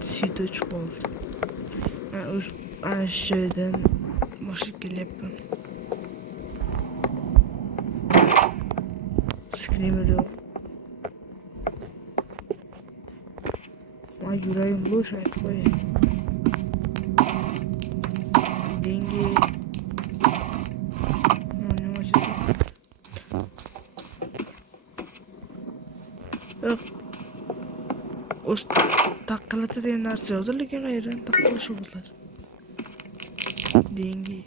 Siyda chiqib qoldi. Ana shu joydan boshlab kelyapman. Screamer yo'q. Voy yuragim bo'sh aytib qo'y. Dengi. Nima chiqsa? Yo'q. O'z taqqilatadigan narsa yozdi, lekin qayerdan taqqilishi bo'ladi. Dengi.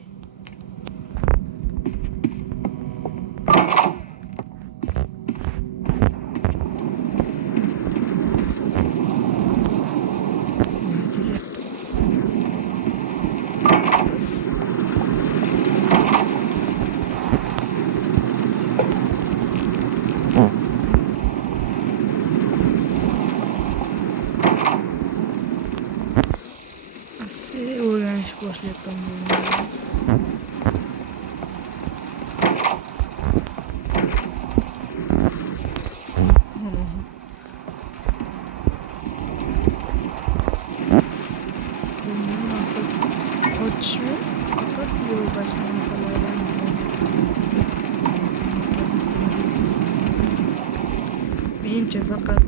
O'rganish boshlayapman bu. Bundan maqsad qochishmi? Faqat yo'l boshqa masalalardan menimcha faqat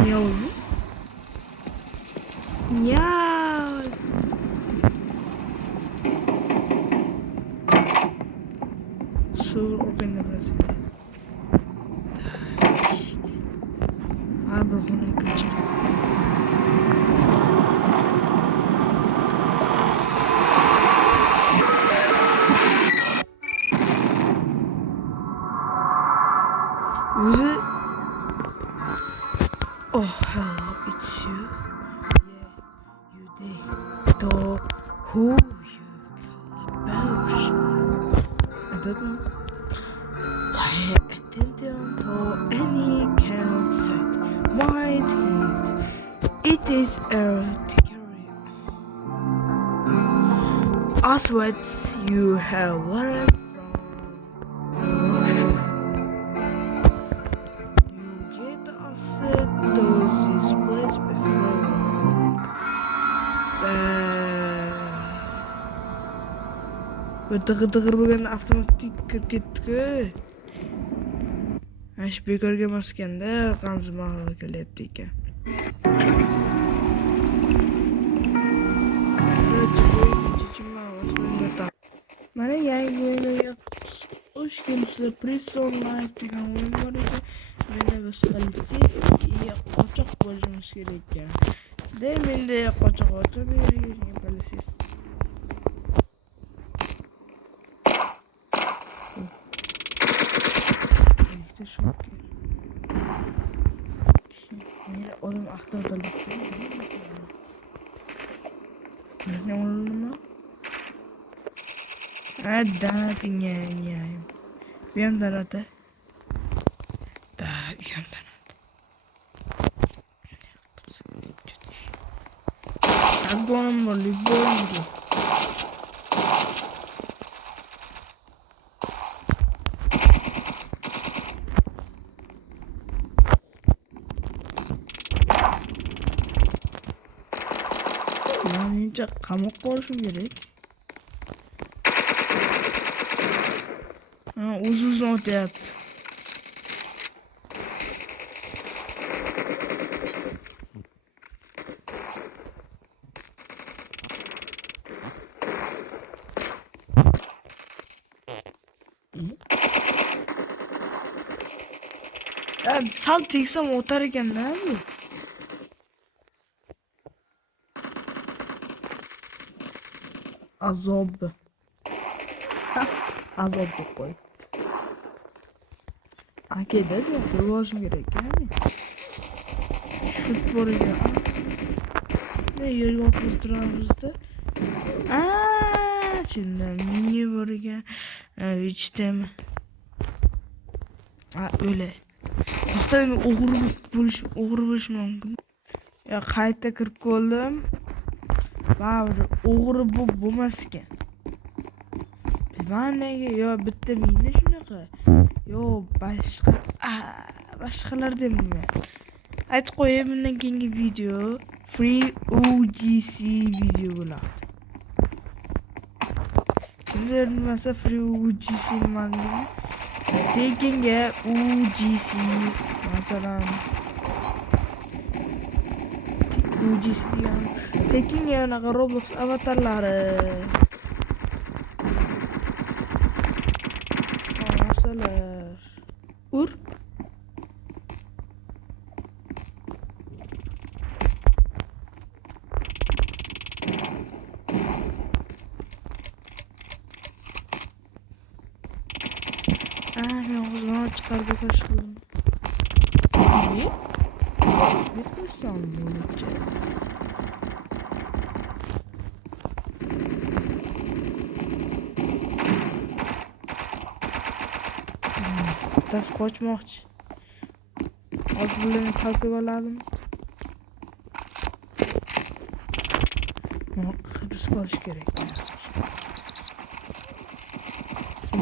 Miau. Miau. Sur o'qiydi biroz. Abi xona kirib. O'zi Oh, hello, it's you. Yeah, you did. Who you about? I don't know. Pay attention to any concept. Mind it. It is a to carry on. As what you have learned from life. You get asset to this place before long. Tig'ir bo'lgan avtomatik kirib ketdi-ku. Ash bekorga emasganda qamzi mahalla kelyapti ekan. Mana yangi o'yinga xush kelibsizlar. Prison Life degan o'yin bor ekan. Menda biz politsiyskiy qochoq bo'lishimiz kerak ekan. Menda qochoq otib yurgan politsiyskiy. Şok. Mira, oğlum aktardı. Ne oldu mu? Danatın ya. Benim danatı. Benim danatı. Şarkı var, libon gibi. Menimcha qamoqqa olishim kerak. O'z-o'zini otyapti. Sal tegsam o'tar ekan-da bu. Azob. Azob deb qo'y. Akada rivojim kerak ekan. Shut bor ekan. Ne yerga o'tkaztiramiz-da. Chindan menga bor ekan. Vichdami. O'le. To'xtang, o'g'ri bo'lish mumkin. Qayta kirib qoldim. Baribir o'g'ri bo'lmas ekan. Nimaga yo bitta menda shunaqa Yo, boshqalar deyman. Aytib qo'yay, bundan keyingi video Free UGC video bo'ladi. Kimlar bilmasa Free UGC nimaligini, tekinga UGC masalan UGC degan tekinga anaqa Roblox avatarlari masalan ur men o'zimni chiqarib ko'rishdim. Bitkirsam bo'licha. Tas qochmoqchi. Hozir bilan talpib oladim. Buni qirib qolish kerak.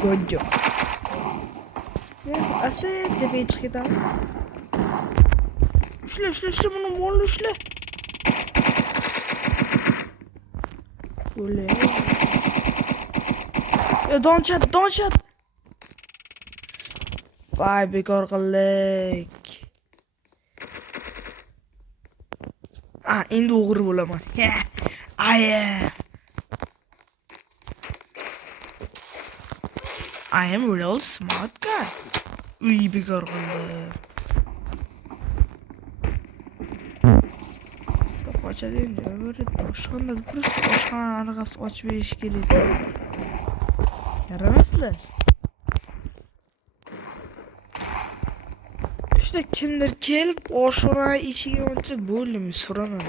Gojo. Asta tepaga chiqib ketamiz. Ushla buni molni ushla. O'le. Donchat. Vay bekor qildik. Endi o'g'ri bo'laman. I am a real smart guy. Uy bekor qildim. Qochadi endi. Boshqanda просто boshqani anaqasi ochib berish kerak. Yaramaslar. İşte kimdir kelib oshxona eshigi ochsa bo'ldimi, so'raman.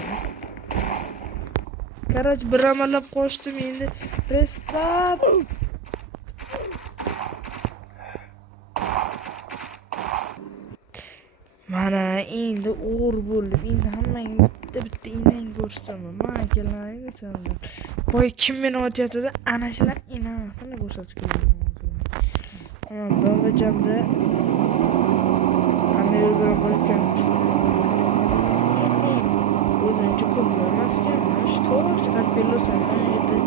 Qaraj bir amallab qochdim endi. Restart. Mana endi o'g'ri bo'ldim. Endi hammangni bitta inang ko'rsataman. Men kelaman senlar. Voy kim meni otyapti? Ana shular inani ko'rsatib kelaman. Bo'lajamda qanday yo'l bilan borayotgan o'zimcha ko'p bo'lmaskan. Mana shu to'g'ri chiqarib kelasan. Men endi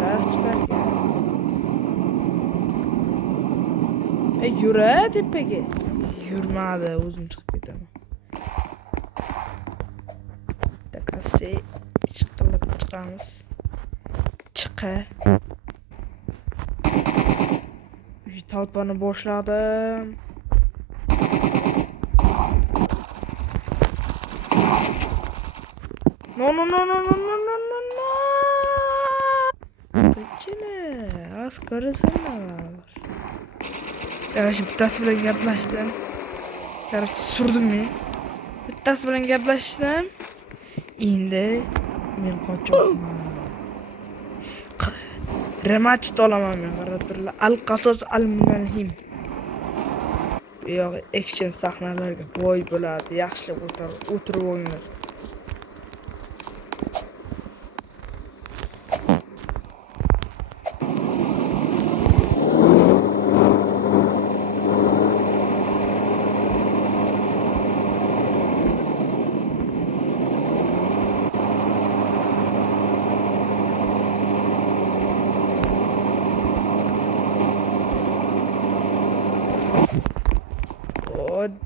dars chiqargan. Yura tepaga. Yurmadi, o'zim chiqib ketaman. Takasi chiqib chiqamiz. Chiqa. Talpani boshladim. No. Qachina, asqarasanlar. Qarshi bittasi bilan gaplashdim. Qarshi surdim men. Bittasi bilan gaplashdim. Endi men qochoqman. Rematch olaman men, qarab turlar. Al-Qasos al-Munalhim. Bu yoq action sahnalarga boy bo'ladi. Yaxshilab o'tirib o'ynar.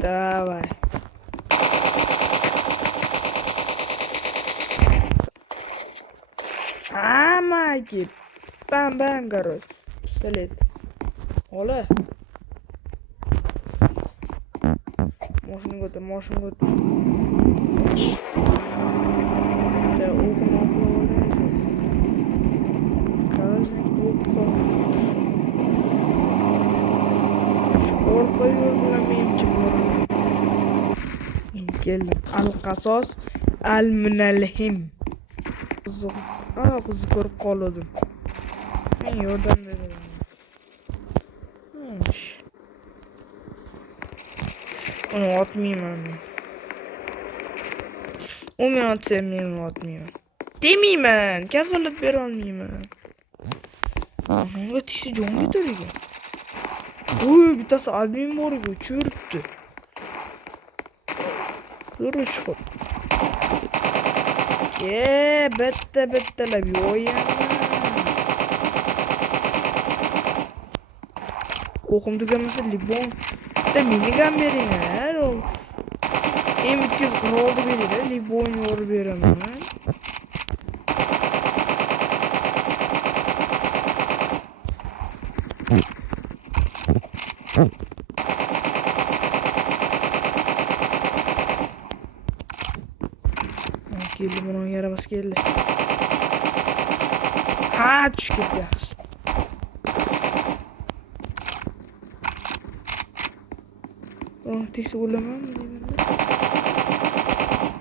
Давай. Маги. Бам, короче. Пистолет. Ола. Машин götür. Kaç. De okun olaydı. Kalaznik okut. Şu orta yol bilemeyimci boraman. Geldim. Al-Qasos al-Munalhim. Qizni ko'rib qoldim. Men yordam beraman. Uni otmayman men. U men otsam men otmayman. Demayman, kafolat bera olmayman. Unga tishni jonga to'rigan. Uy, bittasi admin morga uçuribdi. Dur uçup. Bittalab yo'yaman. O'qim tugamasa libon. Bitta minigun bering ha. M246 beradi, libon yorib beraman. Keldi, buni yaramas keldi. Ha, tushib ketdi yaxshi. Teksa o'lamanmi deyman.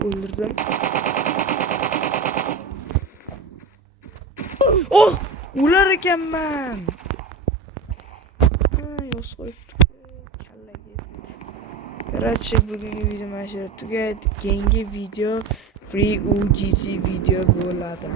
O'ldirdim. Oh! O'lar ekanman. Yoz qo'yibdi. Kalla ketdi. Короче, bugungi video mana shu tugaydi. Keyingi video Free UGC video bo'ladi.